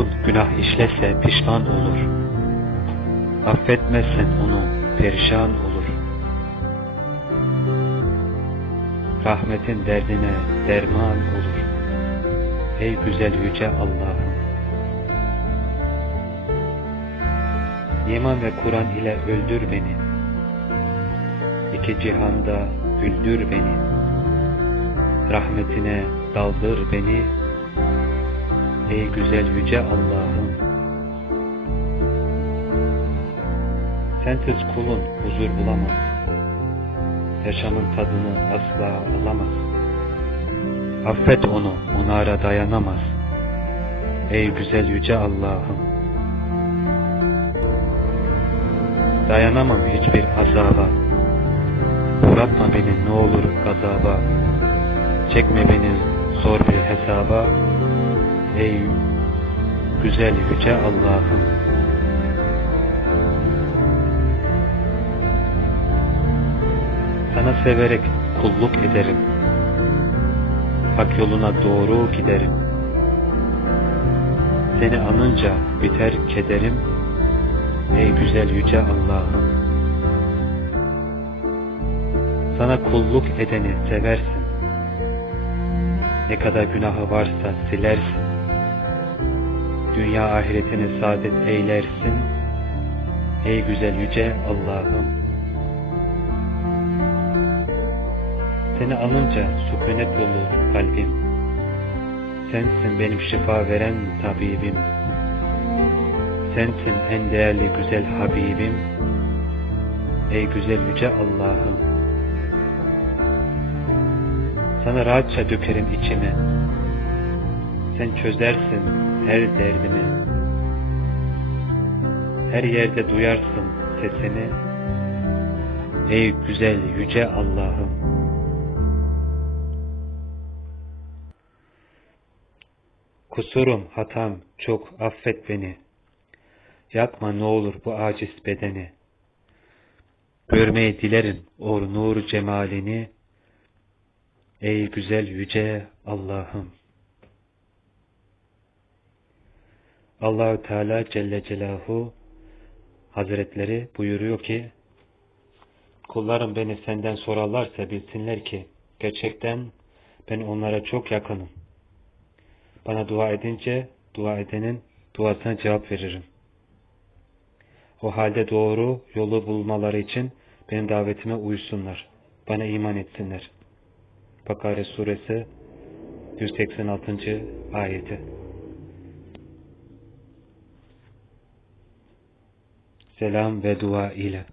Kulun günah işlese pişman olur. Affetmezsen onu perişan olur. Rahmetin derdine derman olur. Ey güzel yüce Allah'ım. İman ve Kur'an ile öldür beni. İki cihanda güldür beni. Rahmetine daldır beni. Ey güzel yüce Allah'ım. Sensiz kulun huzur bulamaz. Yaşamın tadını asla alamaz. Affet onu, onara dayanamaz. Ey güzel yüce Allah'ım. Dayanamam hiçbir azaba. Uğratma beni ne olur gazaba. Çekme beni zor bir hesaba. Güzel yüce Allah'ım. Sana severek kulluk ederim. Hak yoluna doğru giderim. Seni anınca biter kederim. Ey güzel yüce Allah'ım. Sana kulluk edeni seversin. Ne kadar günahı varsa silersin. Dünya ahiretini saadet eylersin. Ey güzel yüce Allah'ım. Seni anınca sükunet olur kalbim. Sensin benim şifa veren tabibim. Sensin en değerli güzel Habibim. Ey güzel yüce Allah'ım. Sana rahatça dökerim içimi. Sen çözersin her derdimi. Her yerde duyarsın sesini. Ey güzel yüce Allah'ım. Kusurum, hatam çok affet beni. Yakma ne olur bu aciz bedeni. Görmeyi dilerim o nur cemalini. Ey güzel yüce Allah'ım. Allahü Teala Celle Celaluhu Hazretleri buyuruyor ki kullarım beni senden sorarlarsa bilsinler ki gerçekten ben onlara çok yakınım. Bana dua edince dua edenin duasına cevap veririm. O halde doğru yolu bulmaları için benim davetime uysunlar. Bana iman etsinler. Bakara suresi 186. ayeti. Selam ve dua ile.